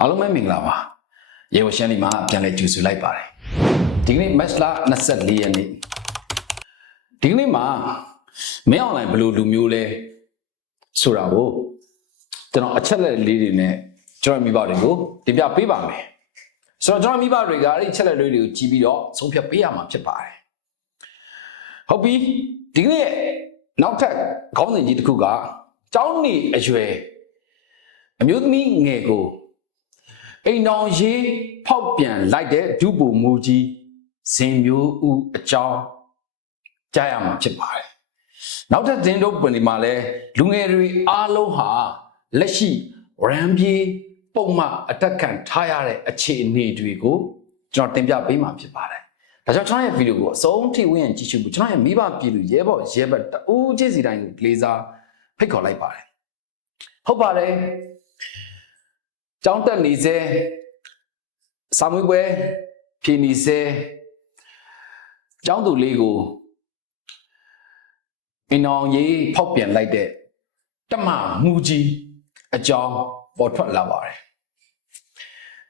အားလုံးပဲမင်္ဂလာပါရေဝရှမ်းဒီမှာပြန်လဲကြိုဆိုလိုက်ပါတယ်ဒီကနေ့မတ်လ24ရက်နေ့ဒီကနေ့မှာမင်းအွန်လိုင်းဘယ်လိုလူမျိုးလဲဆိုတာကိုကျွန်တော်အချက်လက်လေးတွေနဲ့ကျွန်တော်မိဘတွေကိုတင်ပြပေးပါမယ်ဆိုတော့ကျွန်တော်မိဘတွေကအဲ့ဒီအချက်လက်လေးတွေကိုကြည့်ပြီးတော့ဆုံးဖြတ်ပေးရမှာဖြစ်ပါတယ်ဟုတ်ပြီဒီကနေ့နောက်ထပ်ခေါင်းစဉ်ကြီးတစ်ခုကကျောင်းနေအရွယ်အမျိုးသမီးငယ်ကို အိမ်တော်ရေးဖောက်ပြန်လိုက်တဲ့ဒုဗိုလ်မှူးကြီးဇင်မျိုးဦးအကြောင်းကြားရမှာဖြစ်ပါတယ်။နောက်ထပ်ဇင်တို့ပွင့်ဒီမှာလဲလူငယ်တွေအားလုံးဟာလက်ရှိရန်ပြေပုံမှန်အတက်ခံထားရတဲ့အခြေအနေတွေကိုကျွန်တော်တင်ပြပေးမှာဖြစ်ပါတယ်။ဒါကြောင့်ကျွန်တော်ရဲ့ဗီဒီယိုကိုအဆုံးထိဝင်ရင်ကြည့်ရှုဖို့ကျွန်တော်ရဲ့မိဘပြည်သူရဲဘော်ရဲဘက်တူးချင်းစီတိုင်းကိုလေးစားဖိတ်ခေါ်လိုက်ပါတယ်။ဟုတ်ပါတယ်။ ကျောင်းတက်နေစေစာမွေးပွဲဖြေနေစေကျောင်းသူလေးကိုအင်အောင်ရေးဖောက်ပြန်လိုက်တဲ့တမမူကြီးအကြောင်းပေါ်ထွက်လာပါတယ်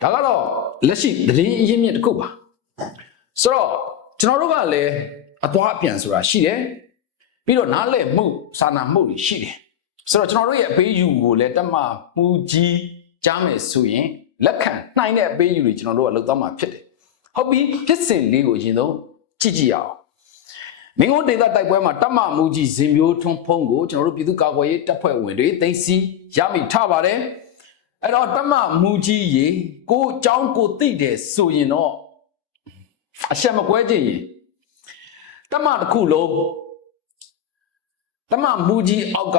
ဒါကတော့လက်ရှိသတင်းအရင်းမြစ်တစ်ခုပါဆိုတော့ကျွန်တော်တို့ကလည်းအသွားအပြန်ဆိုတာရှိတယ်ပြီးတော့နားလည်မှုစာနာမှုတွေရှိတယ်ဆိုတော့ကျွန်တော်တို့ရဲ့အပေးယူကိုလည်းတမမူကြီး ကြားမယ်ဆိုရင်လက်ခံနိုင်တဲ့အပေးယူတွေကျွန်တော်တို့ကလုပ်သွားမှာဖြစ်တယ်။ဟုတ်ပြီဖြစ်စဉ်လေးကိုအရင်ဆုံးကြည့်ကြည့်ရအောင်။မင်းတို့ဒေသတိုက်ပွဲမှာတပ်မမှုကြီးဇင်မျိုးထွန်းဖုံးကိုကျွန်တော်တို့ပြည်သူ့ကာကွယ်ရေးတပ်ဖွဲ့ဝင်တွေတင်စီရမိထားပါတယ်။အဲ့တော့တပ်မမှုကြီးရေကိုအကြောင်းကိုသိတယ်ဆိုရင်တော့အရှက်မကွဲကြရင်တပ်မတစ်ခုလုံးတပ်မမှုကြီးအောက်က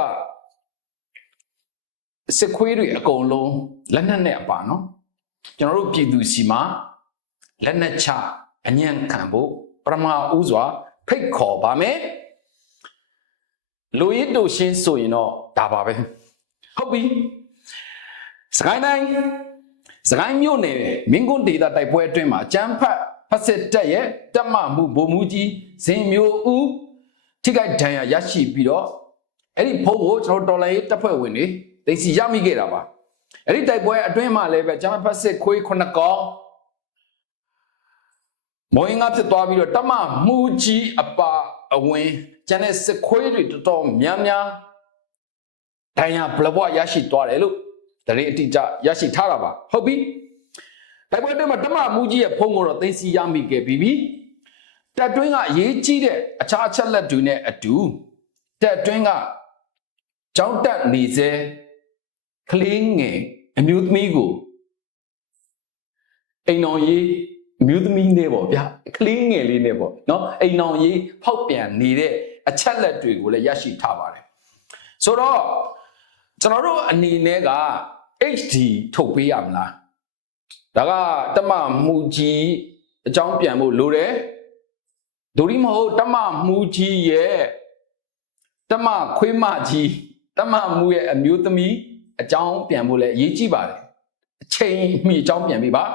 စစ်ခွေးတွေအကုန်လုံးလက်နက်နဲ့အပါနော်ကျွန်တော်တို့ပြည်သူစီမှာလက်နက်ချအညံ့ခံဖို့ပရမဦးစွာဖိတ်ခေါ်ပါမယ်လူရည်တို့ရှင်းဆိုရင်တော့ဒါပါပဲဟုတ်ပြီစကိုင်းတိုင်းစကိုင်းမြို့နယ်မင်းကွန်းဒေသတိုက်ပွဲအတွင်းမှာကျန်းဖတ်ဖက်စစ်တပ်ရဲ့တပ်မမှုဗိုလ်မှူးကြီးဇင်မျိုးဦးထိခိုက်ဒဏ်ရာရရှိပြီးတော့အဲ့ဒီဖုန်းကိုကျွန်တော်တော်လိုင်းတပ်ဖွဲ့ဝင်တွေ သိစီရမိခဲ့တာပါအဲ့ဒီတိုက်ပွဲအတွင်းမှာလည်းပဲကျန်းဖတ်စစ်ခွေးခုနှစ်ကောင်မောင်ငါဖြစ်သွားပြီးတော့တမမှုကြီးအပါအဝင်ကျန်တဲ့စစ်ခွေးတွေတော်တော်များများဒဏ်ရာဘလဘွားရရှိသွားတယ်လို့တရင်အတိအကျရရှိထားတာပါဟုတ်ပြီတိုက်ပွဲအတွင်းမှာတမမှုကြီးရဲ့ဖုန်းကိုတော့သိသိရမိခဲ့ပြီးပြီတက်တွင်းကအရေးကြီးတဲ့အခြားအချက်လက်တွေနဲ့အတူတက်တွင်းကကြောင်းတက်နေစေ ကလေးငယ်အမျိုးသမီးကိုအိမ်တော်ရေးအမျိုးသမီးနဲ့ပေါ့ဗျာကလေးငယ်လေးနဲ့ပေါ့နော်အိမ်တော်ရေးဖောက်ပြန်နေတဲ့အချက်လက်တွေကိုလည်းရရှိထားပါတယ်ဆိုတော့ကျွန်တော်တို့အနေနဲ့က HD ထုတ်ပေးရမလားဒါကတမမှုကြီးအကြောင်းပြန်ဖို့လိုတယ်ဒိုရီမဟုတ်တမမှုကြီးရဲ့တမခွေးမကြီးတမမှုရဲ့အမျိုးသမီး အကြောင်းပြန်ဖို့လည်းအရေးကြီးပါတယ်အချိန်မှီအကြောင်းပြန်ပြီပါ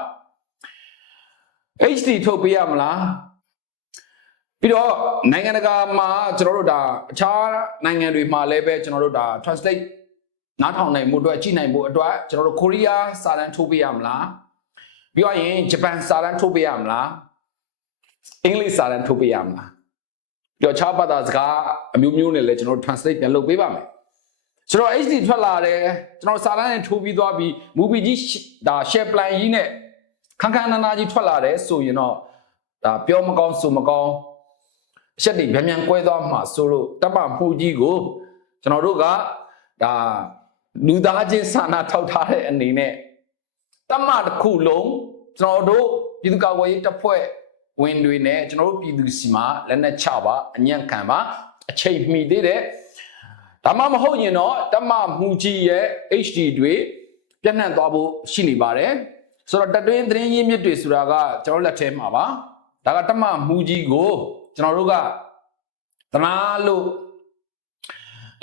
HD ထုတ်ပေးရမလားပြီးတော့နိုင်ငံတကာမှာကျွန်တော်တို့ဒါအခြားနိုင်ငံတွေမှာလည်းပဲကျွန်တော်တို့ဒါ translate နားထောင်နိုင်မှုအတွက်ကြည့်နိုင်မှုအတွက်ကျွန်တော်တို့ကိုရီးယားစာတန်းထုတ်ပေးရမလားပြီးတော့ရင်ဂျပန်စာတန်းထုတ်ပေးရမလားအင်္ဂလိပ်စာတန်းထုတ်ပေးရမလားပြီးတော့ခြားဘာသာစကားအမျိုးမျိုးနဲ့လည်းကျွန်တော်တို့ translate ပြန်လုပ်ပေးပါမယ် ဆိုတော့ HD ထွက်လာတယ်ကျွန်တော်စာတန်းနဲ့ထိုးပြီးသွားပြီး movie ကြီးဒါ share plan ကြီးနဲ့ခန်းခန်းနာနာကြီးထွက်လာတယ်ဆိုရင်တော့ဒါပြောမကောင်းဆိုမကောင်းအချက်တွေဗျံဗျံကွဲသွားမှာဆိုလို့တပ်မမှုကြီးကိုကျွန်တော်တို့ကဒါလူသားချင်းစာနာထောက်ထားတဲ့အနေနဲ့တမတစ်ခုလုံးကျွန်တော်တို့ပြည်သူ့ကာကွယ်ရေးတပ်ဖွဲ့ဝင်တွေနဲ့ကျွန်တော်တို့ပြည်သူစီမှာလက်နက်ချပါအညံ့ခံပါအချိန်မီသေးတဲ့ ဒါမှမဟုတ်ရင်တော့တမမှုကြီးရဲ့ HD တွေပြန့်နှံ့သွားဖို့ရှိနေပါတယ်ဆိုတော့တတွင်းသတင်းရင်းမြစ်တွေဆိုတာကကျွန်တော်လက်ထဲမှာပါဒါကတမမှုကြီးကိုကျွန်တော်တို့ကသနာလို့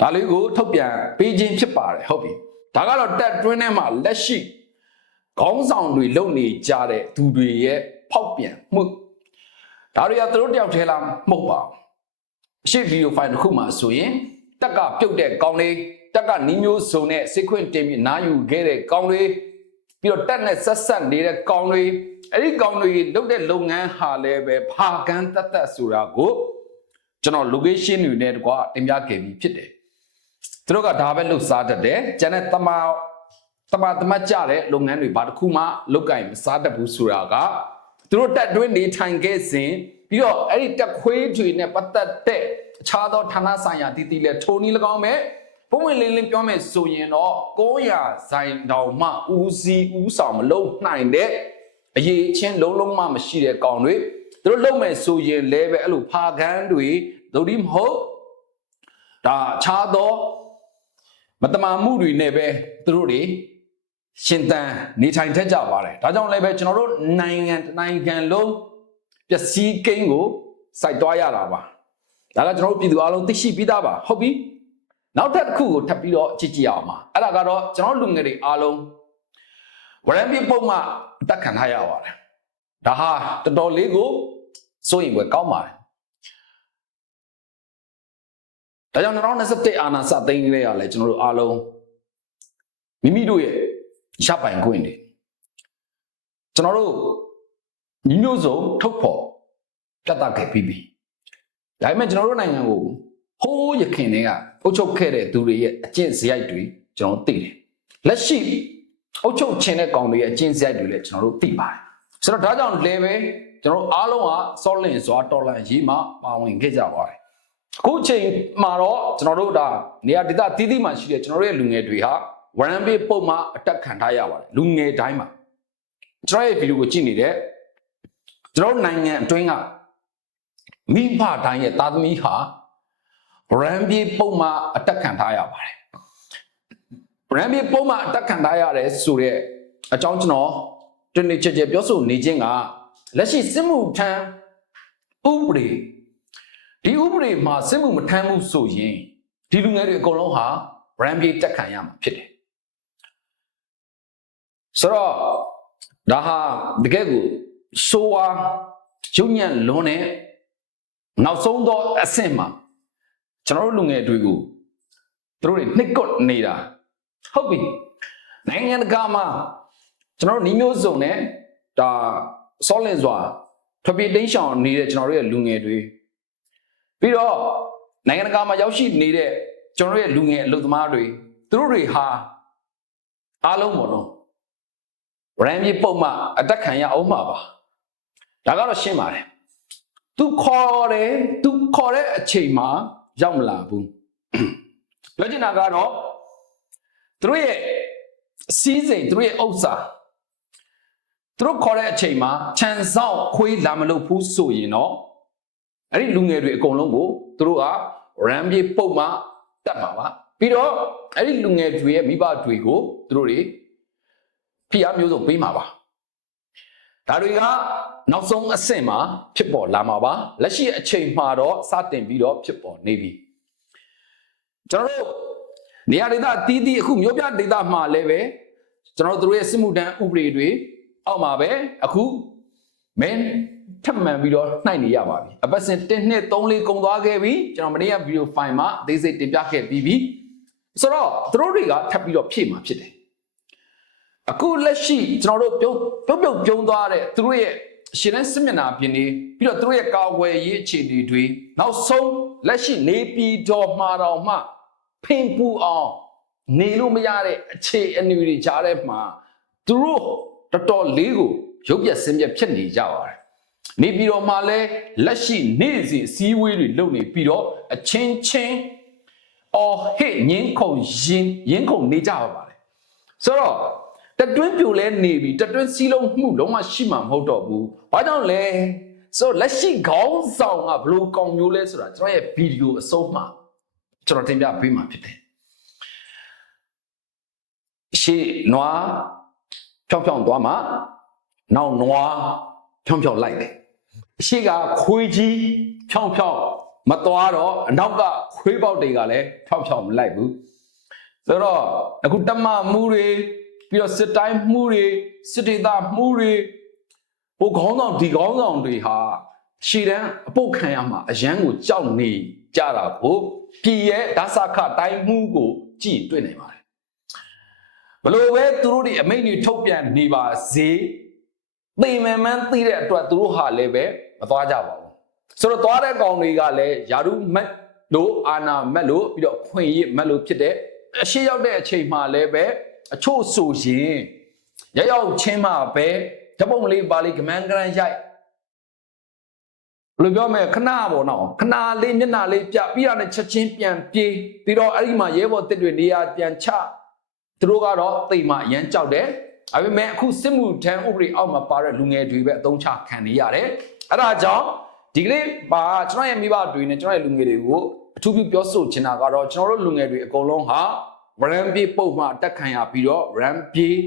ဒါလေးကိုထုတ်ပြန်ပေးခြင်းဖြစ်ပါတယ်ဟုတ်ပြီဒါကတော့တက်တွင်းထဲမှာလက်ရှိခေါင်းဆောင်တွေလုပ်နေကြတဲ့သူတွေရဲ့ဖောက်ပြန်မှုဒါတွေကသူတို့တယောက်တည်းလားမဟုတ်ပါဘူးအရှိဗီဒီယိုဖိုင်တစ်ခုမှာဆိုရင် တက်ကပြုတ်တဲ့ကောင်းလေးတက်ကနီးမျိုးစုံနဲ့စိတ်ခွင့်တင်ပြီးနားယူခဲ့တဲ့ကောင်းလေးပြီးတော့တက်နဲ့ဆက်ဆက်နေတဲ့ကောင်တွေအဲ့ဒီကောင်တွေလုပ်တဲ့လုပ်ငန်းဟာလည်းပဲဖာကန်တက်တက်ဆိုတာကိုကျွန်တော် location တွေနဲ့တကွာတင်ပြခဲ့ပြီးဖြစ်တယ်သူတို့ကဒါပဲလှုပ်ရှားတတ်တယ်ကျန်တဲ့တမာတမာတမတ်ကြတဲ့လုပ်ငန်းတွေဘာတစ်ခုမှလုပ်ကင်မစားတတ်ဘူးဆိုတာကသူတို့တက်တွင်းနေထိုင်ခဲ့စဉ်ပြီးတော့အဲ့ဒီတက်ခွေးတွေနဲ့ပတ်သက်တဲ့ အခြားသောဌာနဆိုင်ရာတည်တည်လဲထိုနည်း၎င်းပဲပုံဝင်လင်းလင်းပြောမယ်ဆိုရင်တော့900ဇိုင်တောင်မှဦးစီးဦးဆောင်မလုပ်နိုင်တဲ့အရေးချင်းလုံးလုံးမှမရှိတဲ့ကောင်တွေသူတို့လုပ်မယ်ဆိုရင်လည်းပဲအဲ့လိုဖာကန်းတွေဒုတိမဟုတ်ဒါခြားသောမတမာမှုတွေနဲ့ပဲသူတို့တွေရှင်သန်နေထိုင်ထက်ကြပါတယ်ဒါကြောင့်လည်းပဲကျွန်တော်တို့နိုင်ငံတစ်နိုင်ငံလုံးပျက်စီးကိန်းကိုစိုက်သွားရတာပါ ဒါကကျွန်တော်တို့ပြည်သူအလုံးသိရှိပြီးသားပါဟုတ်ပြီနောက်ထပ်တစ်ခုကိုထပ်ပြီးတော့ကြည့်ကြည့်အောင်ပါအဲ့ဒါကတော့ကျွန်တော်လူငယ်တွေအားလုံးဝရံပြပုံမှအသက်ခံထားရပါတယ်ဒါဟာတော်တော်လေးကိုစိုးရင်ွယ်ကောင်းပါတယ်ဒါကြောင့်2021အာနာစသိန်းလေးရလဲကျွန်တော်တို့အားလုံးမိမိတို့ရဲ့ရပိုင်ခွင့်တွေကျွန်တော်တို့ညီမျိုးစုံထုတ်ဖို့ပြတ်တခဲ့ပြီးပြီ ဒါပေမဲ့ကျွန်တော်တို့နိုင်ငံကိုဟိုးရခင်တွေကအုပ်ချုပ်ခဲ့တဲ့သူတွေရဲ့အကျင့်စရိုက်တွေကျွန်တော်သိတယ်လက်ရှိအုပ်ချုပ်ခြင်းတဲ့ကောင်တွေရဲ့အကျင့်စရိုက်တွေလည်းကျွန်တော်တို့သိပါတယ်ဆိုတော့ဒါကြောင့်လည်းပဲကျွန်တော်တို့အားလုံးကစောလင်စွာတော်လန်ရေးမှပါဝင်ခဲ့ကြပါတယ်အခုချိန်မှာတော့ကျွန်တော်တို့ဒါနေရာဒေသတည်တည်မှရှိတဲ့ကျွန်တော်တို့ရဲ့လူငယ်တွေဟာဝရန်ပေးပုံမှအတက်ခံထားရပါတယ်လူငယ်တိုင်းမှာကျွန်တော်ရဲ့ဗီဒီယိုကိုကြည့်နေတဲ့ကျွန်တော်နိုင်ငံအတွင်းက မိဖတိုင်းရဲ့သားသမီးဟာဗရန်ပြေပုံမှအတက်ခံထားရပါတယ်ဗရန်ပြေပုံမှအတက်ခံထားရတယ်ဆိုတဲ့အကြောင်းကျွန်တော်တနေ့ချက်ချက်ပြောဆိုနေခြင်းကလက်ရှိစစ်မှုထမ်းဥပဒေဒီဥပဒေမှာစစ်မှုမထမ်းမှုဆိုရင်ဒီလူငယ်တွေအကုန်လုံးဟာဗရန်ပြေတက်ခံရမှာဖြစ်တယ်ဆိုတော့ဒါဟာတကယ်ကိုဆိုဝါရုံညံ့လွန်းတဲ့ နောက်ဆုံးသောအဆင့်မှာကျွန်တော်တို့လူငယ်တွေကိုသူတို့တွေနှိပ်ကွနေတာဟုတ်ပြီနိုင်ငံတကာမှာကျွန်တော်တို့ညီမျိုးစုံနဲ့ဒါဆောလင်စွာဖပြေတင်းရှောင်နေတဲ့ကျွန်တော်တို့ရဲ့လူငယ်တွေပြီးတော့နိုင်ငံတကာမှာရောက်ရှိနေတဲ့ကျွန်တော်တို့ရဲ့လူငယ်အလုပ်သမားတွေသူတို့တွေဟာအားလုံးပေါ့နော်ရန်မြေပုံမှအတက်ခံရအောင်မှာပါဒါကတော့ရှင်းပါတယ် သူခေါ်တယ်သူခေါ်တဲ့အချိန်မှာရောက်မလာဘူးပြောချင်တာကတော့သူတို့ရဲ့စီးစိမ်သူတို့ရဲ့ဥစ္စာသူတို့ခေါ်တဲ့အချိန်မှာခြံဆောင်ခွေးလာမလို့ဘူးဆိုရင်တော့အဲ့ဒီလူငယ်တွေအကုန်လုံးကိုသူတို့ကရန်ပြေပုံမှတတ်မှာပါပြီးတော့အဲ့ဒီလူငယ်တွေရဲ့မိဘတွေကိုသူတို့တွေဖိအားမျိုးစုံပေးမှာပါ ဒါတွေကနောက်ဆုံးအဆင့်မှာဖြစ်ပေါ်လာမှာပါလက်ရှိအချိန်မှာတော့စတင်ပြီးတော့ဖြစ်ပေါ်နေပြီကျွန်တော်တို့နေရာဒေသတီးတီးအခုမြို့ပြဒေသမှာလည်းပဲကျွန်တော်တို့ရဲ့စစ်မှုထမ်းဥပဒေတွေအောက်မှာပဲအခုမင်းထပ်မံပြီးတော့နှိုက်နေရပါပြီအပတ်စဉ်1 2 3 4ကုန်သွားခဲ့ပြီကျွန်တော်မနေ့ကဗီဒီယိုဖိုင်မှာအသေးစိတ်တင်ပြခဲ့ပြီးပြီဆိုတော့သူတို့တွေကထပ်ပြီးတော့ဖြည့်မှာဖြစ်တယ် အခုလက်ရှိကျွန်တော်တို့ပြုတ်ပြုတ်ပြုံးသွားတဲ့သူတို့ရဲ့ရှင်တဲ့စစ်မျက်နှာပြင်နေပြီးတော့သူတို့ရဲ့ကာဝယ်ရေးအခြေအနေတွေနောက်ဆုံးလက်ရှိနေပြည်တော်မှာတော်မှဖင်ပူအောင်နေလို့မရတဲ့အခြေအနေတွေကြားထဲမှာသူတို့တော်တော်လေးကိုရုပ်ပြက်ဆင်းပြက်ဖြစ်နေကြပါတယ်နေပြည်တော်မှာလည်းလက်ရှိနေ့စဉ်အစည်းအဝေးတွေလုပ်နေပြီးတော့အချင်းချင်းအော်ဟစ်ငင်းခုန်ရင်ရင်းခုန်နေကြပါပါတယ်ဆိုတော့ တတွင်းပြိုလဲနေပြီတတွင်းစီးလုံးမှုလုံးဝရှိမှာမဟုတ်တော့ဘူး။ဘာကြောင့်လဲဆိုတော့လက်ရှိခေါင်းဆောင်ကဘလို့ကောင်းမျိုးလဲဆိုတာကျွန်တော်ရဲ့ဗီဒီယိုအဆုံးမှာကျွန်တော်တင်ပြပေးမှာဖြစ်တယ်။ရှေ့နွားဖြောင်းဖြောင်းသွားမှာနောက်နွားဖြောင်းဖြောင်းလိုက်တယ်။ရှေ့ကခွေးကြီးဖြောင်းဖြောင်းမသွားတော့အနောက်ကခွေးပေါက်တွေကလည်းဖြောင်းဖြောင်းမလိုက်ဘူး။ဆိုတော့အခုတမမှုတွေ ပြီးတော့စစ်တိုင်းမှုတွေစစ်ဒေသမှုတွေဟိုခေါင်းဆောင်ဒီခေါင်းဆောင်တွေဟာရှည်တန်းအပုတ်ခံရမှာအရန်ကိုကြောက်နေကြတာကိုပြည်ရဲ့ဒါသခတိုင်းမှုကိုကြည့်တွေ့နိုင်ပါတယ်ဘလို့ပဲသူတို့တွေအမိန့်တွေထုတ်ပြန်နေပါစေသိမှန်မှန်းသိတဲ့အတွက်သူတို့ဟာလည်းပဲမသွားကြပါဘူးဆိုတော့သွားတဲ့ကောင်တွေကလည်းယာရုမက်လို့အာနာမက်လို့ပြီးတော့ခွင့်ရမက်လို့ဖြစ်တဲ့အရှိရောက်တဲ့အချိန်မှလည်းပဲ အချို့ဆိုရင်ရရောက်ချင်းမှပဲဓပုံလေးပါလေးကမန်းကရန်ရိုက်ဘယ်လိုပြောမလဲခဏပေါ့နော်ခဏလေးမျက်နှာလေးပြပြီးတော့ချက်ချင်းပြန်ပြေးပြီးတော့အဲ့ဒီမှာရဲဘော်တစ်တွေနေရာပြန်ချသူတို့ကတော့တိတ်မှအရန်ကြောက်တယ်ဒါပေမဲ့အခုစစ်မှုထမ်းဥပဒေအောက်မှာပါတဲ့လူငယ်တွေပဲအသုံးချခံနေရတယ်အဲ့ဒါကြောင့်ဒီကလေးပါကျွန်တော်ရဲ့မိဘတွေနဲ့ကျွန်တော်ရဲ့လူငယ်တွေကိုအထူးပြုပြောဆိုချင်တာကတော့ကျွန်တော်တို့လူငယ်တွေအကုန်လုံးဟာ RAM ပြေးပုံမှအတက်ခံရပြီးတော့ RAM ပြေး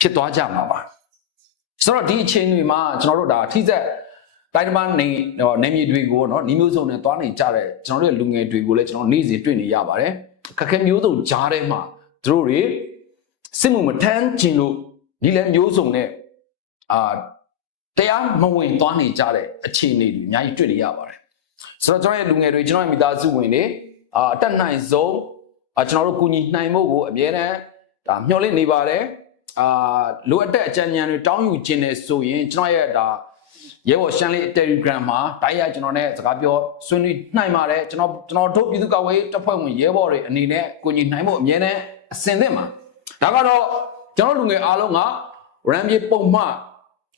ဖြစ်သွားကြမှာပါဆိုတော့ဒီအချိန်တွေမှာကျွန်တော်တို့ဒါအထီးဆက်တိုင်းတမန်နေနေမြေတွေကိုနော်ဤမျိုးစုံနဲ့သွားနေကြတဲ့ကျွန်တော်တို့လူငယ်တွေကိုလည်းကျွန်တော်နေ့စဉ်တွေ့နေရပါတယ်ခက်ခဲမျိုးစုံကြားထဲမှာသူတို့တွေစစ်မှုမထမ်းခြင်းလို့ဒီလည်းမျိုးစုံနဲ့အာတရားမဝင်သွားနေကြတဲ့အခြေအနေတွေအများကြီးတွေ့နေရပါတယ်ဆိုတော့ကျွန်တော်ရဲ့လူငယ်တွေကျွန်တော်ရဲ့မိသားစုဝင်တွေ အာအတက်နိုင်ဆုံးအာကျွန်တော်တို့ကူညီနိုင်ဖို့ကိုအမြဲတမ်းဒါမျှော်လင့်နေပါတယ်အာလိုအပ်တဲ့အကြံဉာဏ်တွေတောင်းယူခြင်းနဲ့ဆိုရင်ကျွန်တော်ရဲ့ဒါရဲဘော်ရှမ်းလေး Telegram မှာတိုင်းရကျွန်တော်နဲ့စကားပြောဆွေးနွေးနိုင်ပါတယ်ကျွန်တော်ကျွန်တော်တို့ပြည်သူ့ကာကွယ်ရေးတပ်ဖွဲ့ဝင်ရဲဘော်တွေအနေနဲ့ကူညီနိုင်ဖို့အမြဲတမ်းအစဉ်သင့်ပါဒါကတော့ကျွန်တော်လူငယ်အားလုံးက RAM ပြေပုံမှန်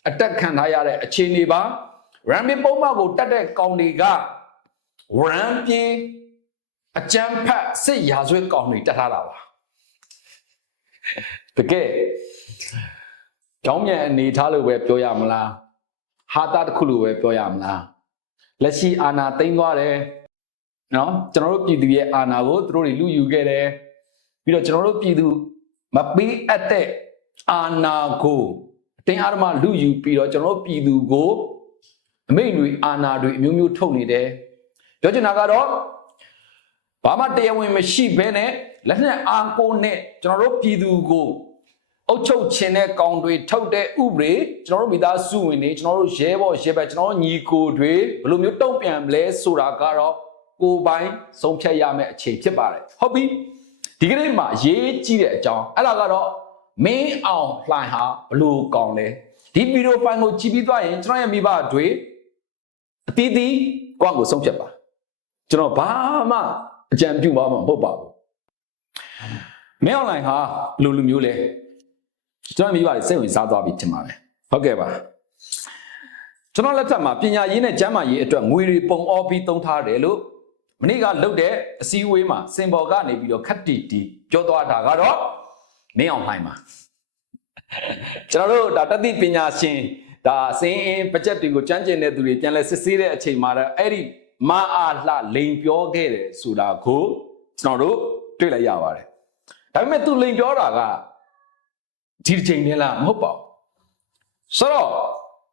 အတက်ခံထားရတဲ့အခြေအနေပါ RAM ပြေပုံမှန်ကိုတက်တဲ့ကောင်တွေက RAM ပြေ အကြမ်းဖက်စစ်ရာဇဝတ်ကောင်တွေတက်ထားတာပါတကယ်ကြောင်းမြန်အနေထားလို့ပဲပြောရမလားဟာတာတစ်ခုလို့ပဲပြောရမလားလက်ရှိအာဏာသိမ်းသွားတယ်နော်ကျွန်တော်တို့ပြည်သူရဲ့အာဏာကိုသူတို့တွေလူယူခဲ့တယ်ပြီးတော့ကျွန်တော်တို့ပြည်သူမပေးအပ်တဲ့အာဏာကိုအတင်းအဓမ္မလူယူပြီးတော့ကျွန်တော်တို့ပြည်သူကိုအမိန့်တွေအာဏာတွေအမျိုးမျိုးထုတ်နေတယ်ပြောချင်တာကတော့ ဘာမှတရားဝင်မရှိဘဲနဲ့လက်နက်အားကိုးနဲ့ကျွန်တော်တို့ပြည်သူကိုအုပ်ချုပ်ခြင်းတဲ့ကောင်တွေထုတ်တဲ့ဥပဒေကျွန်တော်တို့မိသားစုဝင်တွေကျွန်တော်တို့ရဲဘော်ရဲဘက်ကျွန်တော်တို့ညီကိုတွေဘယ်လိုမျိုးတုံ့ပြန်မလဲဆိုတာကတော့ကိုယ်ပိုင်ဆုံးဖြတ်ရမယ့်အခြေဖြစ်ပါတယ်ဟုတ်ပြီဒီကနေ့မှာရေးကြည့်တဲ့အကြောင်းအဲ့ဒါကတော့မင်းအောင်လှိုင်ဟာဘလို့ကောင်းလဲဒီဗီဒီယိုဖိုင်ကိုကြည့်ပြီးသွားရင်ကျွန်တော်ရဲ့မိဘတွေအတီးတီးကိုယ့်ကိုဆုံးဖြတ်ပါကျွန်တော်ဘာမှ အကြံပြုပါမှာမဟုတ်ပါဘူးမင်းအွန်လိုင်းဟာဘယ်လိုလူမျိုးလဲကျွန်တော်မိဘတွေစိတ်ဝင်စားသွားပြီထင်ပါတယ်ဟုတ်ကဲ့ပါကျွန်တော်လက်ထက်မှာပညာရေးနဲ့ကျန်းမာရေးအတွက်ငွေတွေပုံအောပြီးသုံးထားတယ်လို့မနေ့ကလုပ်တဲ့အစည်းအဝေးမှာစင်ဘော်ကနေပြီးတော့ခက်တီတီပြောသွားတာကတော့မင်းအောင်လှိုင်းပါကျွန်တော်တို့ဒါတတိပညာရှင်ဒါစင်းအင်းဘတ်ဂျက်တွေကိုကြမ်းကျင်တဲ့သူတွေပြန်လဲစစ်ဆေးတဲ့အချိန်မှာတော့အဲ့ဒီ မအားလှလိန်ပြောခဲ့တယ်ဆိုတာကိုကျွန်တော်တို့တွေ့လိုက်ရပါတယ်ဒါပေမဲ့သူလိန်ပြောတာကဒီတစ်ချိန်နဲ့လားမဟုတ်ပါဘူးဆိုတော့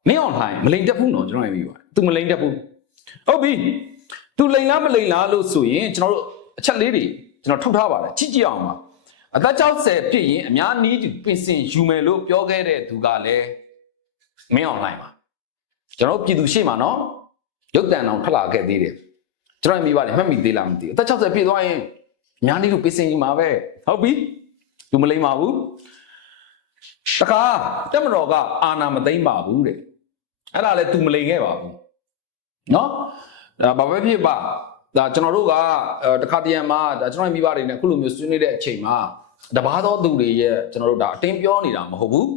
မင်းအောင်လှိုင်းမလိန်တက်ဘူးနော်ကျွန်တော်ရေးပြီးပါသူမလိန်တက်ဘူးဟုတ်ပြီသူလိန်လားမလိန်လားလို့ဆိုရင်ကျွန်တော်တို့အချက်လေးတွေကျွန်တော်ထုတ်ထားပါတယ်ကြည့်ကြည့်အောင်ပါအသက်60ပြည့်ရင်အများနီးသူပင်စင်ယူမယ်လို့ပြောခဲ့တဲ့သူကလည်းမင်းအောင်လှိုင်းပါကျွန်တော်တို့ပြည်သူရှေ့မှာနော် ရုပ်တံအောင်ထွက်လာခဲ့သေးတယ်ကျွန်တော်မိပါတယ်မှတ်မိသေးလားမသိဘူးအသက်60ပြည့်သွားရင်အများနီးသူပင်စင်ယူမှာပဲဟုတ်ပြီသူမလိန်ပါဘူးတခါတက်မတော်ကအာနာမသိမ့်ပါဘူးတဲ့အဲ့ဒါလည်း तू မလိန်ခဲ့ပါဘူးเนาะဒါဘာပဲဖြစ်ပါဒါကျွန်တော်တို့ကတခါတရံမှာဒါကျွန်တော်မိဘတွေနဲ့ခုလိုမျိုးဆွေးနွေးတဲ့အချိန်မှာတဘာသောသူတွေရဲ့ကျွန်တော်တို့ဒါအတင်းပြောနေတာမဟုတ်ဘူး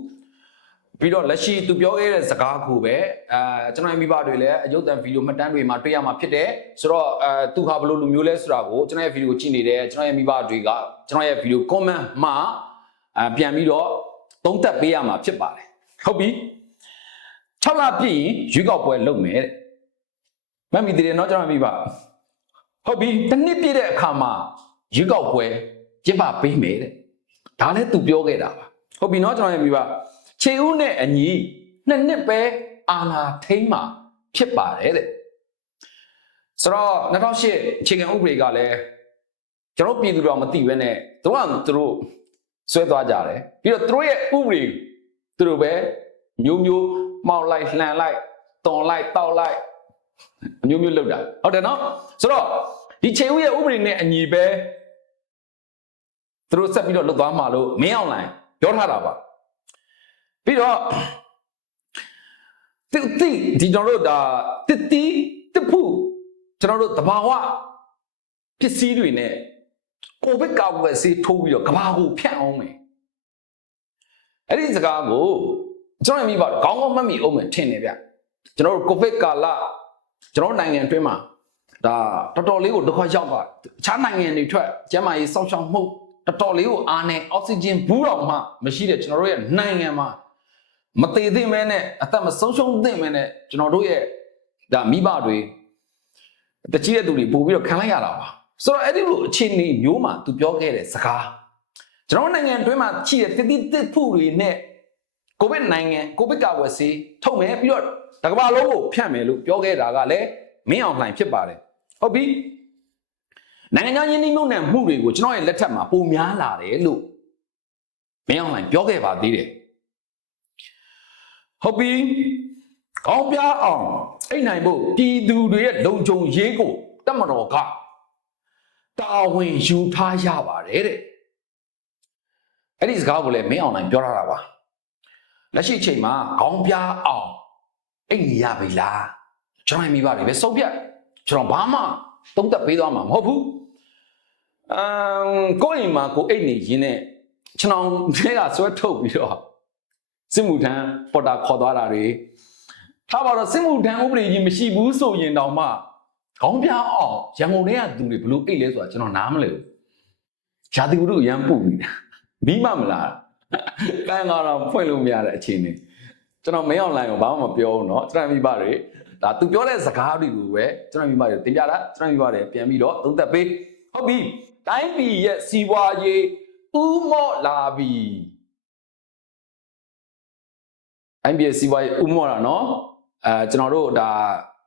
ပြီးတော့လက်ရှိသူပြောခဲ့တဲ့စကားကိုပဲအဲကျွန်တော်မိဘတွေလည်းအယုတ်တန်ဗီဒီယိုမှတ်တမ်းတွေမှာတွေ့ရမှာဖြစ်တယ်ဆိုတော့အဲသူဟာဘယ်လိုလူမျိုးလဲဆိုတာကိုကျွန်တော်ရဲ့ဗီဒီယိုကြည့်နေတယ်ကျွန်တော်ရဲ့မိဘတွေကကျွန်တော်ရဲ့ဗီဒီယို comment မှာအပြန်ပြီးတော့သုံးသက်ပေးရမှာဖြစ်ပါတယ်ဟုတ်ပြီ6လပြည့်ရင်ရွေးကောက်ပွဲလုပ်မယ်တဲ့မမီတည်တယ်เนาะကျွန်တော်မိဘဟုတ်ပြီတစ်နှစ်ပြည့်တဲ့အခါမှာရွေးကောက်ပွဲကျင်းပပေးမယ်တဲ့ဒါလည်းသူပြောခဲ့တာပါဟုတ်ပြီเนาะကျွန်တော်ရဲ့မိဘ ခြေဦးနဲ့အညီနှစ်နှစ်ပဲအာနာထိမ့်မှာဖြစ်ပါတယ်တဲ့ဆိုတော့2008အခြေခံဥပဒေကလည်းကျွန်တော်ပြည်သူတော်မသိဘဲနဲ့သူကသူတို့ဆွဲသွားကြတယ်ပြီးတော့သူတို့ရဲ့ဥပဒေသူတို့ပဲမျိုးမျိုးမှောက်လိုက်လှန်လိုက်တွန်လိုက်တောက်လိုက်အမျိုးမျိုးလုပ်တာဟုတ်တယ်နော်ဆိုတော့ဒီချိန်ဦးရဲ့ဥပဒေနဲ့အညီပဲသူသူတို့ဆက်ပြီးတော့လွတ်သွားမှာလို့မင်းအောင်လိုင်းပြောထားတာပါ ပြီးတော့တိတိဒီကျွန်တော်တို့ဒါတိတိတဖူကျွန်တော်တို့တဘာဝပစ္စည်းတွေနဲ့ကိုဗစ်ကာကွယ်ဆေးထိုးပြီးတော့ကဘာကိုဖြန့်အောင်မယ်အဲ့ဒီစကားကိုကျွန်တော်မိဘကောင်းကောင်းမှတ်မိအောင်မယ်ထင်တယ်ဗျကျွန်တော်တို့ကိုဗစ်ကာလကျွန်တော်နိုင်ငံအတွင်းမှာဒါတော်တော်လေးကိုဒုက္ခရောက်ပါအခြားနိုင်ငံတွေထွက်ကျန်းမာရေးစောင့်ရှောက်မှုတော်တော်လေးကိုအားနဲ့အောက်ဆီဂျင်ဘူးတော်မှမရှိတဲ့ကျွန်တော်တို့ရဲ့နိုင်ငံမှာ မသေးသင့်မဲနဲ့အသက်မဆုံးရှုံးသင့်မဲနဲ့ကျွန်တော်တို့ရဲ့ဒါမိဘတွေတကြီးတဲ့သူတွေပို့ပြီးတော့ခံလိုက်ရတာပါဆိုတော့အဲ့ဒီလိုအခြေအနေမျိုးမှာသူပြောခဲ့တဲ့စကားကျွန်တော်နိုင်ငံအတွင်းမှာရှိတဲ့တတိတစ်ဖူတွေနဲ့ကိုဗစ်နိုင်ငံကိုဗစ်ကာဝယ်ဆေးထုတ်မယ်ပြီးတော့တကမ္ဘာလုံးကိုဖြန့်မယ်လို့ပြောခဲ့တာကလည်းမင်းအောင်လှိုင်ဖြစ်ပါတယ်ဟုတ်ပြီနိုင်ငံခြားယင်းနှိမ့်နှံမှုတွေကိုကျွန်တော်ရဲ့လက်ထက်မှာပုံများလာတယ်လို့မင်းအောင်လှိုင်ပြောခဲ့ပါသေးတယ် ဟုတ်ပြီကောင်းပြအောင်အိတ်နိုင်ဖို့ပြည်သူတွေရဲ့လုံခြုံရေးကိုတတ်မတော်ကတာဝန်ယူထားရပါတယ်တဲ့အဲ့ဒီစကားကိုလည်းမင်းအောင်လှိုင်ပြောထားတာပါလက်ရှိချိန်မှာခေါင်းပြအောင်အိတ်နေရပြီလားကျွန်တော်မိဘတွေပဲစုပ်ပြတ်ကျွန်တော်ဘာမှတုံးသက်ပေးသွားမှာမဟုတ်ဘူးအမ်ကိုယ့်အိမ်မှာကိုအိတ်နေရင်းနဲ့ကျွန်တော်ထဲကဆွဲထုတ်ပြီးတော့ စစ်မှုထမ်းပေါ်တာခေါ်သွားတာတွေထားပါတော့စစ်မှုထမ်းဥပဒေကြီးမရှိဘူးဆိုရင်တောင်မှခေါင်းပြအောင်ရန်ကုန်ထဲကသူတွေဘလို့အိတ်လဲဆိုတာကျွန်တော်နားမလဲဘူးဇာတိဝုဒ္ဓရန်ပူနေတာမိမမလားကံကတော့ဖွင့်လို့မရတဲ့အခြေအနေကျွန်တော်မင်းအောင်လိုင်းကိုဘာမှမပြောဘူးเนาะကျွန်တော်မိဘတွေဒါသူပြောတဲ့စကားတွေကိုပဲကျွန်တော်မိဘတွေတင်ပြတာကျွန်တော်မိဘတွေပြန်ပြီးတော့သုံးသပ်ပေးဟုတ်ပြီတိုင်းပြည်ရဲ့စီးပွားရေးဥမော့လာပြီ MBS စီးပွားရေးဦးမော်တာနော်အဲကျွန်တော်တို့ဒါ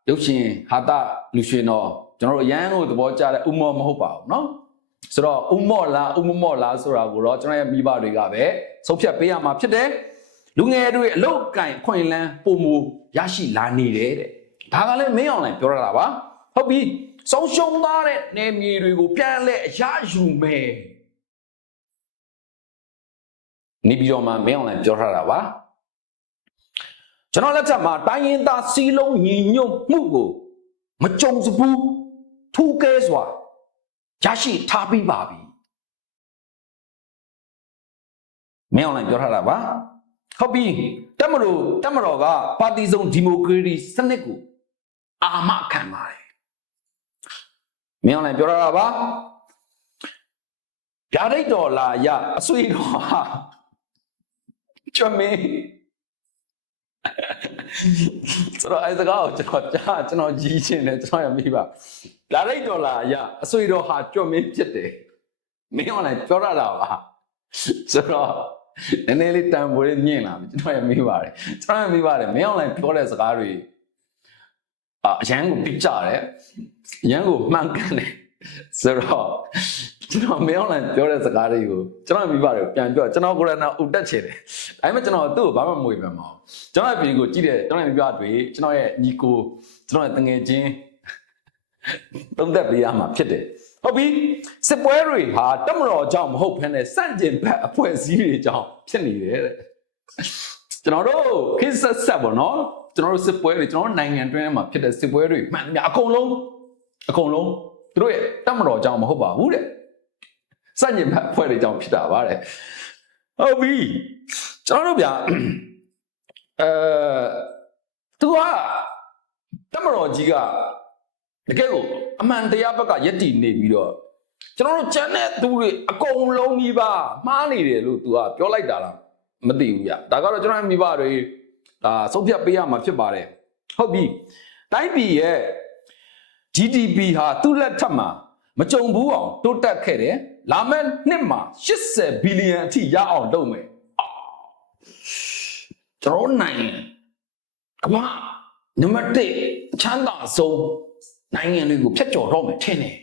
ရုပ်ရှင်ဟာတာလူရှင်တော့ကျွန်တော်တို့ရန်ကိုသဘောကျတဲ့ဦးမော်မဟုတ်ပါဘူးနော်ဆိုတော့ဦးမော်လားဦးမမော်လားဆိုတာကိုတော့ကျွန်တော်ရဲ့မိဘတွေကပဲဆုံးဖြတ်ပေးရမှာဖြစ်တယ်လူငယ်တွေအလုတ်ကင်ခွင်လန်းပုံမူရရှိလာနေတယ်တဲ့ဒါကလည်းမင်းအောင်လိုင်းပြောရတာပါဟုတ်ပြီဆုံးရှုံးသွားတဲ့နေမြေတွေကိုပြန်လဲအရယူမယ်နေပြီးတော့မှမင်းအောင်လိုင်းပြောထားတာပါ ကျွန်တော်လက်ထက်မှာတိုင်းရင်းသားစီးလုံးညီညွတ်မှုကိုမကြုံစဘူးထူးကဲစွာရရှိထားပြီးပါပြီမင်းအောင်လိုက်ပြောထားတာပါဟုတ်ပြီတက်မလို့တက်မတော်ကပါတီစုံဒီမိုကရေစီစနစ်ကိုအာမခံပါတယ်မင်းအောင်လိုက်ပြောထားတာပါဓာတ်ရိတ်တော်လာရအဆွေတော်ဟာချွမင်း ဆိုတော့အဲစကားကိုကျွန်တော်ကြားကျွန်တော်ကြီးချင်းတယ်ကျွန်တော်ရမိပါလာရိတ်တော်လာရအဆွေတော်ဟာကြွမင်းဖြစ်တယ်မင်းအောင်လိုက်ပြောရတာပါဆိုတော့နည်းနည်းလေးတန်ဖိုးလေးညင်လာပြီကျွန်တော်ရမိပါတယ်ကျွန်တော်ရမိပါတယ်မင်းအောင်လိုက်ပြောတဲ့စကားတွေအာအရန်ကိုပြကြတယ်အရန်ကိုမှန်ကန်တယ်ဆိုတော့ ကျွန်တော်မင်းအောင်လိုက်ပြောတဲ့စကားတွေကိုကျွန်တော်မိပါတယ်ပြန်ပြောကျွန်တော်ကိုရနာဥတက်ချင်တယ်ဒါပေမဲ့ကျွန်တော်သူ့ကိုဘာမှမဝေပြန်ပါဘူးကျွန်တော်ရဲ့ဗီဒီယိုကိုကြည့်တဲ့ကျွန်တော်ရဲ့မိဘတွေကျွန်တော်ရဲ့ညီကိုကျွန်တော်ရဲ့တငယ်ချင်းသုံးသက်ပေးရမှာဖြစ်တယ်ဟုတ်ပြီစစ်ပွဲတွေဟာတက်မတော်ကြောင့်မဟုတ်ဘဲနဲ့စန့်ကျင်ဘက်အဖွဲ့အစည်းတွေကြောင့်ဖြစ်နေတယ်တဲ့ကျွန်တော်တို့ခိဆက်ဆက်ပေါ့နော်ကျွန်တော်တို့စစ်ပွဲတွေကျွန်တော်တို့နိုင်ငံတွင်းမှာဖြစ်တဲ့စစ်ပွဲတွေမှန်တယ်အကုန်လုံးအကုန်လုံးသူတို့ရဲ့တက်မတော်ကြောင့်မဟုတ်ပါဘူးတဲ့ စန့်ကျင်ဘက်အဖွဲ့တွေကြောင့်ဖြစ်တာပါတဲ့ဟုတ်ပြီကျွန်တော်တို့ဗျာအဲသူကတက်မတော်ကြီးကတကယ်ကိုအမှန်တရားဘက်ကယက်တည်နေပြီးတော့ကျွန်တော်တို့ချမ်းတဲ့သူတွေအကုန်လုံးကြီးပါမှားနေတယ်လို့သူကပြောလိုက်တာလားမသိဘူးဗျဒါကတော့ကျွန်တော်မိဘတွေဒါဆုံးဖြတ်ပေးရမှာဖြစ်ပါတယ်ဟုတ်ပြီတိုင်းပြည်ရဲ့ GDP ဟာသူ့လက်ထက်မှာမကြုံဘူးအောင်တိုးတက်ခဲ့တယ် လာမယ့်နှစ်မှာ80ဘီလီယံအထိရအောင်လုပ်မယ်အာကျွန်တော်တို့နိုင်ငံကမ္ဘာနံပါတ်1ချမ်းသာဆုံးနိုင်ငံတွေကိုဖျက်ကျော်တော့မယ်ထင်တယ်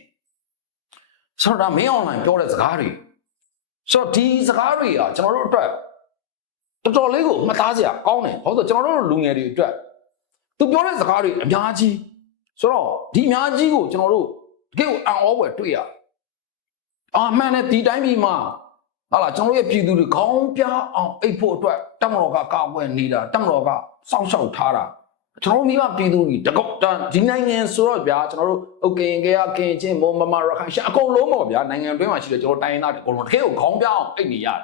ဆိုတော့ဒါမင်းအွန်လိုင်းပြောတဲ့စကားတွေဆိုတော့ဒီစကားတွေကကျွန်တော်တို့အတွက်တော်တော်လေးကိုမှတ်သားစရာကောင်းတယ်ဟုတ်ဆိုကျွန်တော်တို့လူငယ်တွေအတွက်သူပြောတဲ့စကားတွေအများကြီးဆိုတော့ဒီအများကြီးကိုကျွန်တော်တို့တကယ်ကိုအံ့ဩဖွယ်တွေ့ရ အာမှန်နဲ့ဒီတိုင်းပြည်မှာဟာလားကျွန်တော်ရဲ့ပြည်သူတွေခေါင်းပြအောင်အိတ်ဖို့အတွက်တက်မတော်ကကာကွယ်နေတာတက်မတော်ကစောင့်ရှောက်ထားတာကျွန်တော်မိမပြည်သူတွေတကောဒီနိုင်ငံဆိုတော့ဗျာကျွန်တော်တို့ဥကင်ကရကင်ချင်းမမမရခိုင်ရှအကုန်လုံးပေါ့ဗျာနိုင်ငံတွင်းမှာရှိတဲ့ကျွန်တော်တိုင်းရင်းသားတွေအကုန်လုံးတကယ်ကိုခေါင်းပြအောင်အိတ်နေရတာ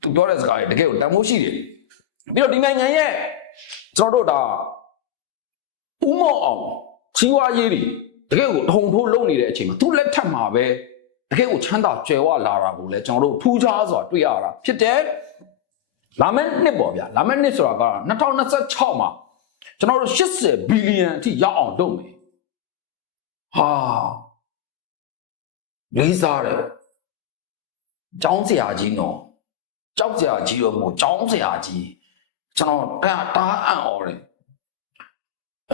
သူပြောတဲ့စကားတွေတကယ်ကိုတန်ဖိုးရှိတယ်ပြီးတော့ဒီနိုင်ငံရဲ့ကျွန်တော်တို့ဒါဥမော့အောင်ချီးဝါရေးတွေ တကယ်ကိုထုံထိုးလုံနေတဲ့အချိန်မှာသူလက်ထက်မှာပဲတကယ်ကိုချမ်းသာကြွယ်ဝလာတာကိုလည်းကျွန်တော်တို့ထူးခြားစွာတွေ့ရတာဖြစ်တယ်လာမယ့်နှစ်ပေါ့ဗျာလာမယ့်နှစ်ဆိုတာက2026မှာကျွန်တော်တို့80ဘီလီယံအထိရောက်အောင်လုပ်မယ်ဟာလေးစားတယ်ចောင်းဆရာကြီးနော်ကြောက်ဆရာကြီးတော့မဟုတ်ចောင်းဆရာကြီးကျွန်တော်တာတာအံ့ဩတယ်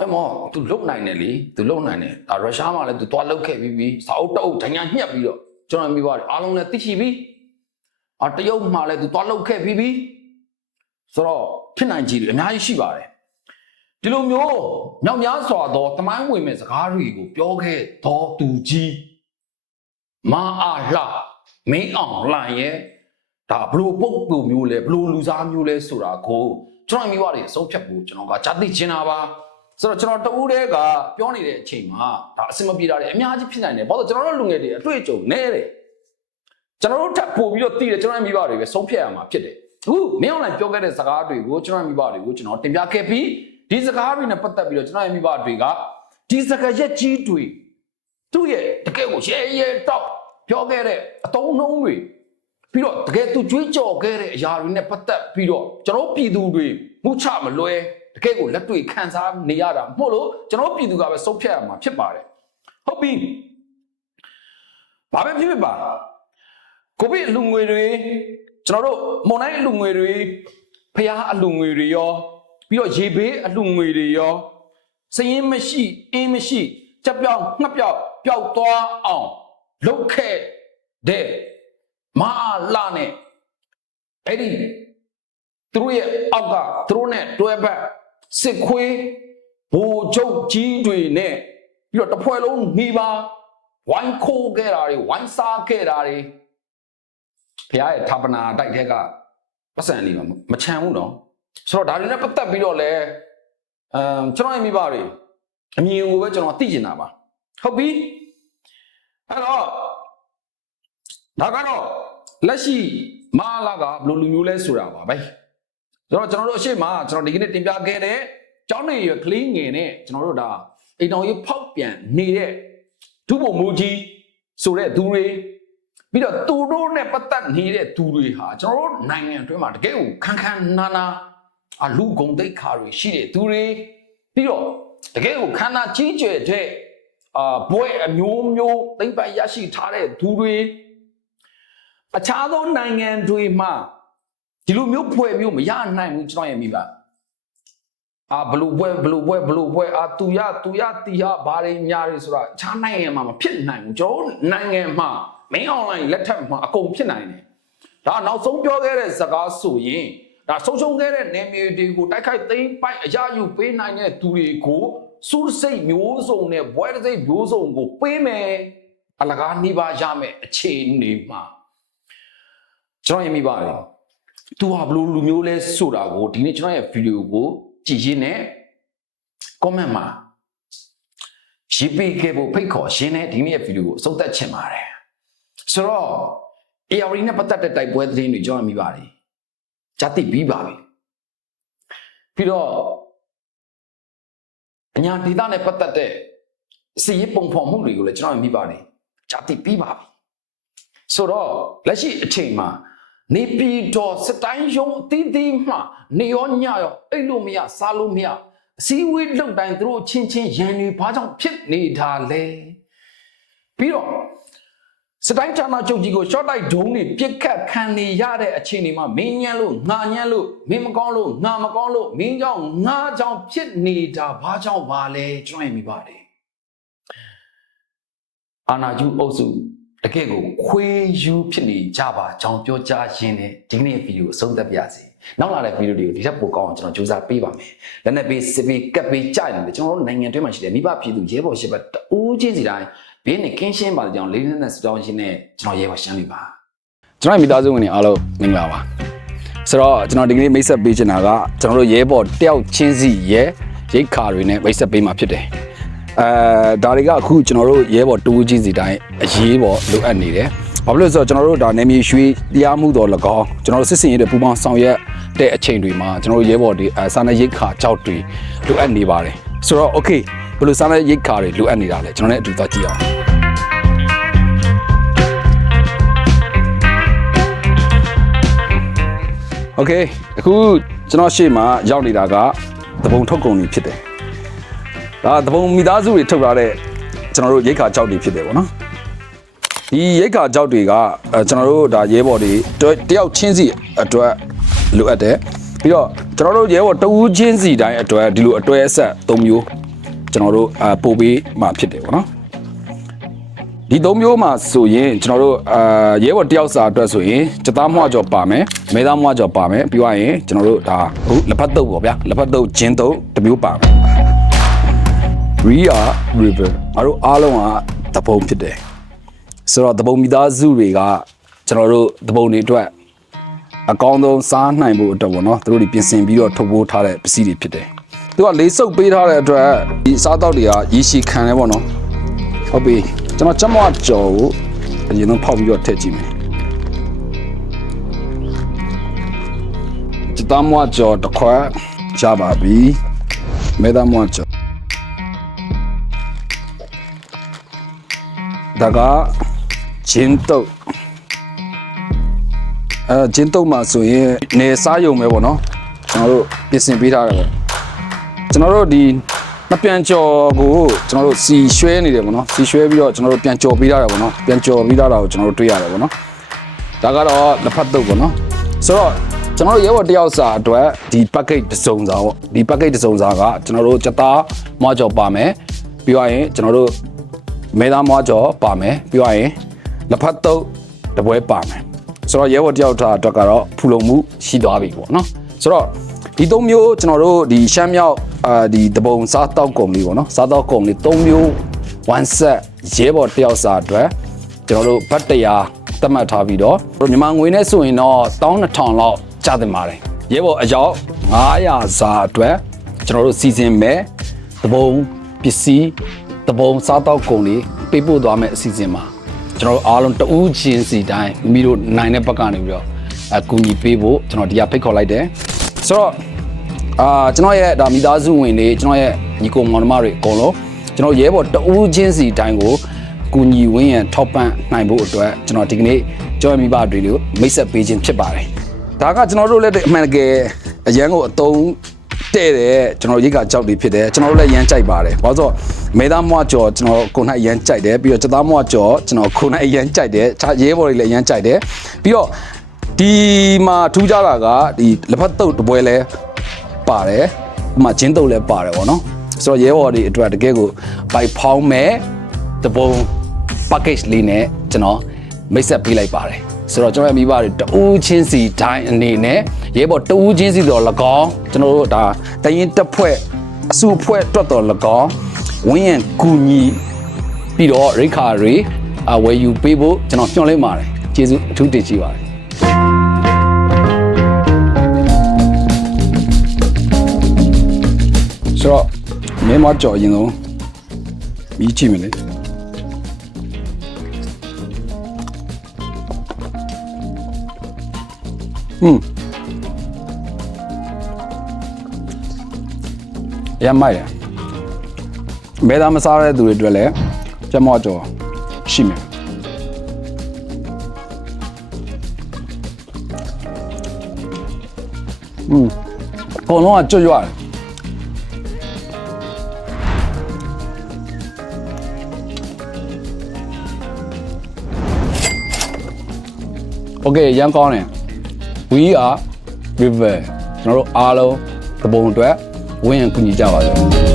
အဲ့မော तू လုံနိုင်တယ်လေ तू လုံနိုင်တယ်ဒါရုရှားမှာလည်း तू သွားလုတ်ခဲ့ပြီးပြီးစာအုပ်တအုပ်ဒညာညှက်ပြီးတော့ကျွန်တော်မိပါတယ်အားလုံးလည်းသိရှိပြီးအာတရုတ်မှာလည်း तू သွားလုတ်ခဲ့ပြီးပြီးဆိုတော့ဖြစ်နိုင်ကြီးတယ်အများကြီးရှိပါတယ်ဒီလိုမျိုးမြောက်များစွာသောတမိုင်းဝင်မဲ့စကားတွေကိုပြောခဲ့တော်သူကြီးမာအားလှမင်းအောင်လှရဲ့ဒါဘလို့ပုတ်ပူမျိုးလဲဘလို့လူစားမျိုးလဲဆိုတာကိုကျွန်တော်မိဘတွေအဆုံးဖြတ်ဖို့ကျွန်တော်ကကြားသိချင်တာပါ ဆိုတော့ကျွန်တော်တဦးတည်းကပြောနေတဲ့အချိန်မှာဒါအဆင်မပြေတာတွေအများကြီးဖြစ်နိုင်တယ်ဘာလို့ကျွန်တော်တို့လူငယ်တွေအတွေ့အကြုံနဲတယ်ကျွန်တော်တို့ထပ်ပို့ပြီးတော့တည်တယ်ကျွန်တော်မိဘတွေပဲဆုံးဖြတ်ရမှာဖြစ်တယ်အခုမင်းအောင်လိုင်းပြောခဲ့တဲ့စကားတွေကိုကျွန်တော်မိဘတွေကိုကျွန်တော်တင်ပြခဲ့ပြီးဒီစကားတွေနဲ့ပတ်သက်ပြီးတော့ကျွန်တော်မိဘတွေကဒီစကားရက်ကြီးတွေသူ့ရဲ့တကယ်ကိုရဲရဲတောက်ပြောခဲ့တဲ့အတုံးနှုံးတွေပြီးတော့တကယ်သူကြွေးကြော်ခဲ့တဲ့အရာတွေနဲ့ပတ်သက်ပြီးတော့ကျွန်တော်ပြည်သူတွေမှုချမလွဲ တကယ်ကိုလက်တွေ့ခံစားနေရတာမဟုတ်လို့ကျွန်တော်ပြည်သူကပဲစုပ်ဖြတ်ရမှာဖြစ်ပါတယ်ဟုတ်ပြီဘာပဲဖြစ်ဖြစ်ပါကိုဗစ်အလူငွေတွေကျွန်တော်တို့မွန်တိုင်းအလူငွေတွေဖျားအလူငွေတွေရောပြီးတော့ရေဘေးအလူငွေတွေရောစရင်မရှိအင်းမရှိချက်ပြောင်းငှက်ပြောက်ပျောက်သွားအောင်လုတ်ခဲ့တဲ့မအားလာနဲ့အဲ့ဒီသူတို့ရဲ့အောက်ကသူတို့နဲ့တွဲဘက် စစ်ခွေးဘူချုပ်ကြီးတွေနဲ့ပြီးတော့တစ်ဖွဲ့လုံးနေပါဝိုင်းခိုးခဲ့တာတွေဝိုင်းစားခဲ့တာတွေဘုရားရဲ့ဌာပနာတိုက်တဲ့ကပတ်စံနေမှာမချမ်းဘူးနော်ဆိုတော့ဒါတွေနဲ့ပတ်သက်ပြီးတော့လဲအမ်ကျွန်တော်ရဲ့မိဘတွေအမြင်ကိုပဲကျွန်တော်သိကျင်တာပါဟုတ်ပြီအဲ့တော့ဒါကတော့လက်ရှိမဟာလာကဘယ်လိုလူမျိုးလဲဆိုတာပါပဲ ဆိုတော့ကျွန်တော်တို့အရှိမကျွန်တော်ဒီကနေ့တင်ပြခဲ့တဲ့ကျောင်းနေရကလေးငယ်နဲ့ကျွန်တော်တို့ဒါအိမ်တော်ကြီးဖောက်ပြန်နေတဲ့ဒုဗိုလ်မူကြီးဆိုတဲ့သူတွေပြီးတော့သူတို့နဲ့ပတ်သက်နေတဲ့သူတွေဟာကျွန်တော်တို့နိုင်ငံအတွင်းမှာတကယ်ကိုခန်းခန်းနာနာအလူဂုံတိတ်ခါတွေရှိတဲ့သူတွေပြီးတော့တကယ်ကိုခန္ဓာကြီးကျယ်တဲ့အာဘွဲအမျိုးမျိုးသိမ့်ပိုက်ရရှိထားတဲ့သူတွေအခြားသောနိုင်ငံတွေမှာ ဒီလိုမျိုးဖွဲ့မျိုးမရနိုင်ဘူးကျွန်တော်ရဲ့မိဘအာဘလူပွဲဘလူပွဲဘလူပွဲအာသူရသူရတီဟာဘာတွေညာတွေဆိုတာအခြားနိုင်ငံမှာမဖြစ်နိုင်ဘူးကျွန်တော်နိုင်ငံမှာ main online လက်ထက်မှာအကုန်ဖြစ်နိုင်တယ်ဒါနောက်ဆုံးပြောခဲ့တဲ့စကားဆိုရင်ဒါဆုံးရှုံးခဲ့တဲ့နေမြေတွေကိုတိုက်ခိုက်သိမ်းပိုက်အရယူပေးနိုင်တဲ့သူတွေကိုစူးစိတ်မျိုးစုံနဲ့ဘွဲတစ်စိတ်မျိုးစုံကိုပေးမယ်အလကားနှိပါရမယ်အခြေအနေမှာကျွန်တော်ရမိပါတယ် သူဟာဘလို့လူမျိုးလဲဆိုတာကိုဒီနေ့ကျွန်တော်ရဲ့ဗီဒီယိုကိုကြည့်ရင်းနဲ့ comment မှာရေးပေးခဲ့ဖို့ဖိတ်ခေါ်ရှင်းတဲ့ဒီနေ့ရဲ့ဗီဒီယိုကိုအဆုံးသတ်ချင်ပါတယ်ဆိုတော့ AR နဲ့ပတ်သက်တဲ့တိုက်ပွဲသတင်းတွေကျွန်တော်မိပါတယ်ဂျာတိပြီးပါပြီပြီးတော့အညာဒေသနဲ့ပတ်သက်တဲ့စီရေးပုံဖော်မှုတွေကိုလည်းကျွန်တော်မိပါတယ်ဂျာတိပြီးပါပြီဆိုတော့လက်ရှိအချိန်မှာ နေပြည်တော်စတိုင်းယုံအသီးသီးမှနေရောညရောအဲ့လိုမရစားလို့မရအစည်းအဝေးလုပ်တိုင်းသူတို့ချင်းချင်းရန်တွေဘာကြောင့်ဖြစ်နေတာလဲပြီးတော့စတိုင်းဌာနချုပ်ကြီးကို short တိုက်ဒုံးတွေပြစ်ခတ်ခံနေရတဲ့အခြေအနေမှာမင်းညံ့လို့ငါညံ့လို့မင်းမကောင်းလို့ငါမကောင်းလို့မင်းကြောင့်ငါကြောင့်ဖြစ်နေတာဘာကြောင့်ပါလဲကျွန်တော်ရင်မိပါတယ်အာနာကျူအုပ်စု တကယ့်ကိုခွေးယူဖြစ်နေကြပါကြောင်းပြောကြားရင်းနဲ့ဒီနေ့ဗီဒီယိုအဆုံးသတ်ပြစီနောက်လာတဲ့ဗီဒီယိုတွေကိုဒီထက်ပိုကောင်းအောင်ကျွန်တော်စူးစမ်းပေးပါမယ်လက်နက်ပေးစစ်ပေးကပ်ပေးကြိုက်နေတယ်ကျွန်တော်တို့နိုင်ငံတွင်းမှာရှိတဲ့မိဘပြည်သူရဲဘော်ရှစ်ဘက်တူးချင်းစီတိုင်းဘေးနဲ့ကင်းရှင်းပါတဲ့ကြောင့်လေးနဲ့စတောင်းရှင်းနဲ့ကျွန်တော်ရဲပါရှမ်းပြီပါကျွန်တော်ရဲ့မိသားစုဝင်တွေအားလုံးမင်္ဂလာပါဆိုတော့ကျွန်တော်ဒီကနေ့မိတ်ဆက်ပေးချင်တာကကျွန်တော်တို့ရဲဘော်တယောက်ချင်းစီရဲရိတ်ခါတွေနဲ့မိတ်ဆက်ပေးမှာဖြစ်တယ် အဲဒါတွေကအခုကျွန်တော်တို့ရဲဘော်တူးချင်းစီတိုင်းအရေးပေါ်လိုအပ်နေတယ်ဘာဖြစ်လို့လဲဆိုတော့ကျွန်တော်တို့ဒါနေမြေရွှေတရားမှုတော်၎င်းကျွန်တော်တို့စစ်စင်ရတဲ့ပူပေါင်းဆောင်ရွက်တဲ့အချိန်တွေမှာကျွန်တော်တို့ရဲဘော်တွေအဲစာနယ်ရိတ်ခါကြောက်တွေလိုအပ်နေပါတယ်ဆိုတော့ okay ဘယ်လိုစာနယ်ရိတ်ခါတွေလိုအပ်နေတာလဲကျွန်တော်လည်းအတူသွားကြည့်အောင် โอเคအခုကျွန်တော်ရှေ့မှာရောက်နေတာကသဘုံထုတ်ကုန်တွေဖြစ်တယ် ဒါသဘုံမိသားစုတွေထုတ်ထားတဲ့ကျွန်တော်တို့ရိတ်ခါကြောက်တွေဖြစ်တယ်ပေါ့နော်ဒီရိတ်ခါကြောက်တွေကအဲကျွန်တော်တို့ဒါရဲဘော်တွေတတယောက်ချင်းစီအတွက်လိုအပ်တယ်ပြီးတော့ကျွန်တော်တို့ရဲဘော်တဦးချင်းစီတိုင်းအတွက်ဒီလိုအတွဲအဆက်၃မျိုးကျွန်တော်တို့အာပို့ပေးမှာဖြစ်တယ်ပေါ့နော်ဒီသုံးမျိုးမှာဆိုရင်ကျွန်တော်တို့အာရဲဘော်တယောက်စာအတွက်ဆိုရင်စက်သားမွှကြော်ပါမယ်မဲသားမွှကြော်ပါမယ်ပြီးသွားရင်ကျွန်တော်တို့ဒါအခုလက်ဖက်တုပ်ပေါ့ဗျာလက်ဖက်တုပ်ဂျင်းတုပ်တစ်မျိုးပါမယ် Ria River အားတို့အားလုံးကတပုံဖြစ်တယ်ဆိုတော့တပုံမိသားစုတွေကကျွန်တော်တို့တပုံတွေအတွက်အကောင်းဆုံးစားနိုင်ဖို့အတွက်ပေါ့နော်သူတို့တွေပြင်ဆင်ပြီးတော့ထုတ်ပိုးထားတဲ့ပစ္စည်းတွေဖြစ်တယ်သူကလေးစုပ်ပေးထားတဲ့အတွက်ဒီစားတောက်တွေကရည်ရှိခံတယ်ပေါ့နော်ဟုတ်ပြီကျွန်တော်ချက်မွကြော်ကိုအရင်ဆုံးဖောက်ပြီးတော့ထည့်ကြည့်မယ်ချက်သားမွကြော်တစ်ခွက်ရပါပြီမဲသားမွကြော် ဒါကဂျင်းတုတ်အဲဂျင်းတုတ်မှာဆိုရင်နေစားရုံပဲပေါ့နော်ကျွန်တော်တို့ပြင်ဆင်ပေးထားတယ်ပေါ့ကျွန်တော်တို့ဒီမပြန်ကြော်ကိုကျွန်တော်တို့စီရွှဲနေတယ်ပေါ့နော်စီရွှဲပြီးတော့ကျွန်တော်တို့ပြန်ကြော်ပေးထားတယ်ပေါ့နော်ပြန်ကြော်ပြီးသားတာကိုကျွန်တော်တို့တွေ့ရတယ်ပေါ့နော်ဒါကတော့လက်ဖက်တုပ်ပေါ့နော်ဆိုတော့ကျွန်တော်တို့ရဲဘော်တယောက်စာအတွက်ဒီ package တစ်စုံစာပေါ့ဒီ package တစ်စုံစာကကျွန်တော်တို့စက်သားမွားကြော်ပါမယ်ပြီးသွားရင်ကျွန်တော်တို့ မဲသားမွားကြော်ပါမယ်ပြီးသွားရင်လက်ဖက်တုပ်တစ်ပွဲပါမယ်ဆိုတော့ရဲဘော်တယောက်ထားအတွက်ကတော့ဖူလုံမှုရှိသွားပြီပေါ့နော်ဆိုတော့ဒီသုံးမျိုးကျွန်တော်တို့ဒီရှမ်းမြောက်အာဒီတပုံစားတောက်ကုန်လေးပေါ့နော်စားတောက်ကုန်လေးသုံးမျိုး one set ရဲဘော်တယောက်စာအတွက်ကျွန်တော်တို့ဘတ်တရားသတ်မှတ်ထားပြီးတော့မြန်မာငွေနဲ့ဆိုရင်တော့12000လောက်ကျတင်ပါတယ်ရဲဘော်အယောက်900စာအတွက်ကျွန်တော်တို့စီစဉ်မဲ့တပုံပစ္စည်း တပုံစားတောက်ကုန်လေးပေးပို့သွားမယ့်အစီအစဉ်မှာကျွန်တော်တို့အားလုံးတဦးချင်းစီတိုင်းမိမိတို့နိုင်တဲ့ဘက်ကနေပြီးတော့အကူအညီပေးဖို့ကျွန်တော်ဒီကဖိတ်ခေါ်လိုက်တယ်ဆိုတော့အာကျွန်တော်ရဲ့ဒါမိသားစုဝင်တွေကျွန်တော်ရဲ့ညီကိုမောင်နှမတွေအကုန်လုံးကျွန်တော်ရဲဘော်တဦးချင်းစီတိုင်းကိုကူညီဝင်းရန်ထောက်ပံ့နိုင်ဖို့အတွက်ကျွန်တော်ဒီကနေ့ကြော်မိဘတွေကိုမိတ်ဆက်ပေးခြင်းဖြစ်ပါတယ်ဒါကကျွန်တော်တို့လည်းအမှန်တကယ်အရန်ကိုအတုံး တဲ့တဲ့ကျွန်တော်ရိတ်ကကြောက်တွေဖြစ်တယ်ကျွန်တော်တို့လည်းရမ်းကြိုက်ပါတယ်ဘာလို့ဆိုမေသားမွားကြော်ကျွန်တော်ကိုနိုင်ရမ်းကြိုက်တယ်ပြီးတော့စက်သားမွားကြော်ကျွန်တော်ကိုနိုင်ရမ်းကြိုက်တယ်ခြားရဲဘော်တွေလည်းရမ်းကြိုက်တယ်ပြီးတော့ဒီမှာထူးခြားတာကဒီလက်ဖက်တုပ်တစ်ပွဲလဲပါတယ်ဥပမာဂျင်းတုပ်လည်းပါတယ်ဗောနော်ဆိုတော့ရဲဘော်တွေအတွက်တကယ်ကိုဘိုက်ဖောင်းမဲ့တပုံ package လေးနဲ့ကျွန်တော်မိတ်ဆက်ပေးလိုက်ပါတယ် ဆိုတော့ကျွန်တော်ရဲ့မိဘတွေတဦးချင်းစီတိုင်းအနေနဲ့ရဲဘော်တဦးချင်းစီတော့၎င်းကျွန်တော်တို့ဒါတရင်တစ်ဖွဲ့အစုအဖွဲ့အတွက်တော့၎င်းဝင်းရန်ကူညီပြီးတော့ရိခါတွေအဝယ်ယူပေးဖို့ကျွန်တော်ညွှန်လိုက်ပါတယ်ကျေးဇူးအထူးတင်ရှိပါတယ်ဆိုတော့မင်းမကြော်ရင်တော့မြည်ကြည့်မလဲ ဟွန်းရမ်းမိုက်တယ်မဲသားမစားတဲ့သူတွေအတွက်လည်းကျမော့ကြော်ရှိမယ်ဟွန်းအကုန်လုံးကကြွရွရတယ် โอเคရန်ကောင်းတယ် we are river ကျွန်တော်တို့အားလုံးသဘုံအတွက်ဝင်းရန်ကူညီကြပါစို့